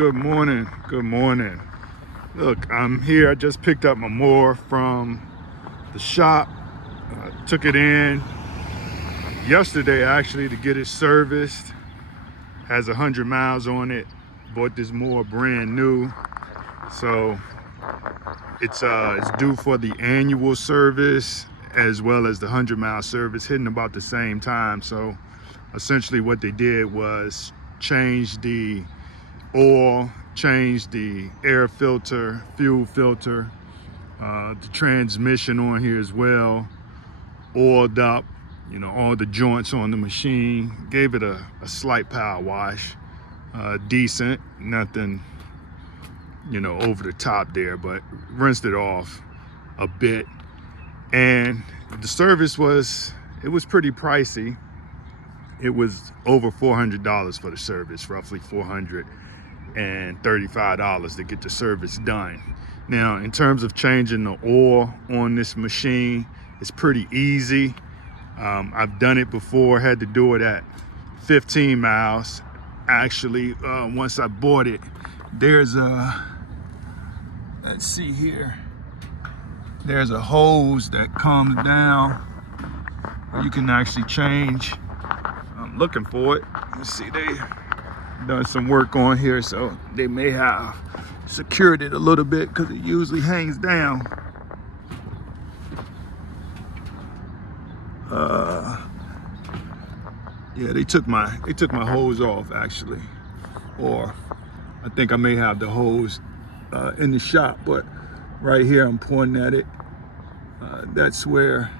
Good morning. Good morning. Look, I'm here. I just picked up my mower from the shop. Took it in yesterday actually to get it serviced. Has 100 miles on it. Bought this mower brand new. So it's due for the annual service as well as the 100-mile service, hitting about the same time. So essentially what they did was change the oil, change the air filter, fuel filter, the transmission on here as well, oiled up, all the joints on the machine, gave it a slight power wash, decent, nothing, over the top there, but rinsed it off a bit. And the service was pretty pricey. It was over $400 for the service, roughly $435 to get the service done. Now, in terms of changing the oil on this machine, it's pretty easy. I've done it before, had to do it at 15 miles. Actually, once I bought it, there's let's see here. There's a hose that comes down. You can actually change. I'm looking for it. Let's see, they done some work on here, so they may have secured it a little bit because it usually hangs down. Yeah, they took my hose off actually, or I think I may have the hose in the shop, but right here I'm pointing at it. That's where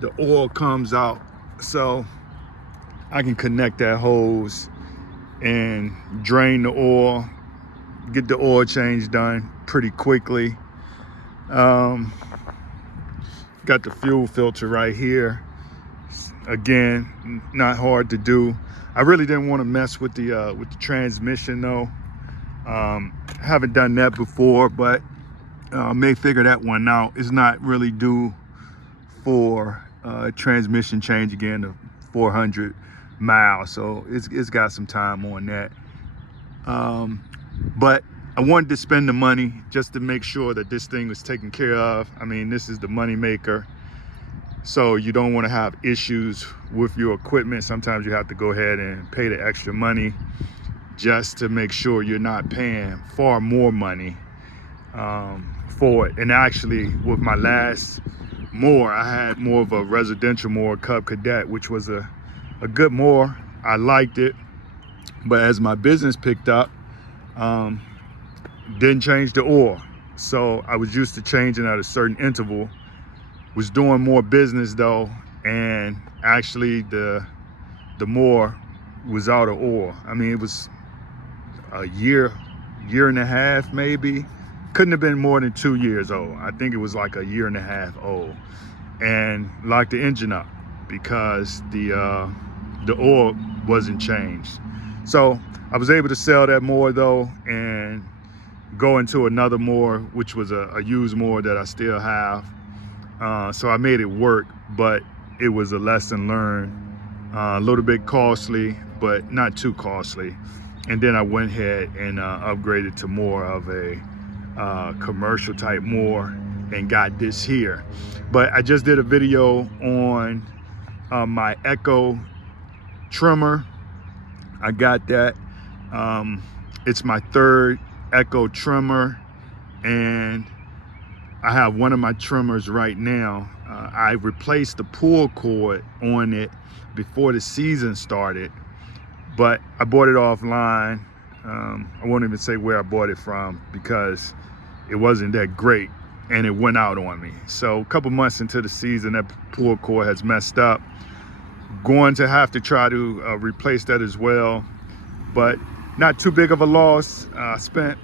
the oil comes out, so I can connect that hose and drain the oil, get the oil change done pretty quickly. Got the fuel filter right here. Again, not hard to do. I really didn't want to mess with the transmission though. Haven't done that before, but may figure that one out. It's not really due for transmission change again to 400 miles, so it's got some time on that. But I wanted to spend the money just to make sure that this thing was taken care of. I mean, this is the money maker, so you don't want to have issues with your equipment. Sometimes you have to go ahead and pay the extra money just to make sure you're not paying far more money for it. And actually, with my last mower, I had more of a residential mower, Cub Cadet, which was a good mower. I liked it, but as my business picked up, didn't change the oil. So I was used to changing at a certain interval. Was doing more business though, and actually the mower was out of oil. I mean, it was a year and a half maybe. Couldn't have been more than 2 years old. I think it was like a year and a half old, and locked the engine up because the oil wasn't changed. So I was able to sell that mower though and go into another mower, which was a used mower that I still have. So I made it work, but it was a lesson learned. A little bit costly, but not too costly. And then I went ahead and upgraded to more of a commercial type mower and got this here. But I just did a video on my Echo trimmer. I got that. It's my third Echo trimmer, and I have one of my trimmers right now. I replaced the pull cord on it before the season started, but I bought it offline. I won't even say where I bought it from because it wasn't that great and it went out on me. So a couple months into the season, that pull cord has messed up. Going to have to try to replace that as well, but not too big of a loss. I spent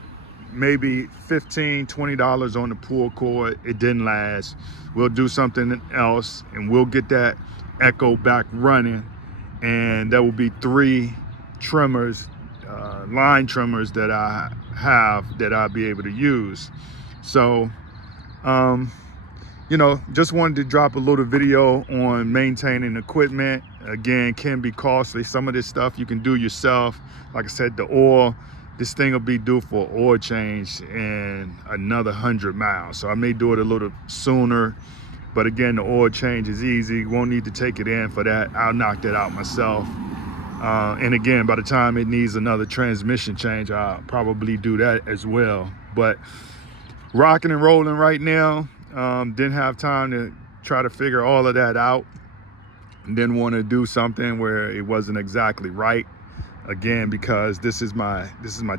maybe $15, $20 on the pull cord. It didn't last. We'll do something else and we'll get that Echo back running, and there will be 3 trimmers, line trimmers that I have that I'll be able to use. So just wanted to drop a little video on maintaining equipment. Again, can be costly. Some of this stuff you can do yourself. Like I said, the oil, this thing will be due for oil change in another 100 miles. So I may do it a little sooner, but again, the oil change is easy. Won't need to take it in for that. I'll knock that out myself. And again, by the time it needs another transmission change, I'll probably do that as well. But rocking and rolling right now. Didn't have time to try to figure all of that out. Didn't want to do something where it wasn't exactly right. Again, because this is my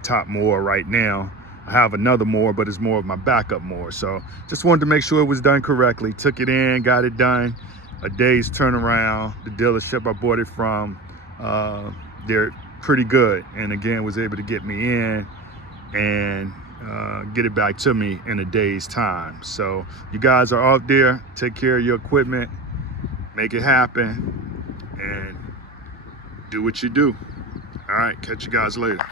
top mower right now. I have another mower, but it's more of my backup mower. So just wanted to make sure it was done correctly. Took it in, got it done. A day's turnaround. The dealership I bought it from, they're pretty good. And again, was able to get me in and get it back to me in a day's time. So you guys are out there, take care of your equipment, make it happen, and do what you do. All right, catch you guys later.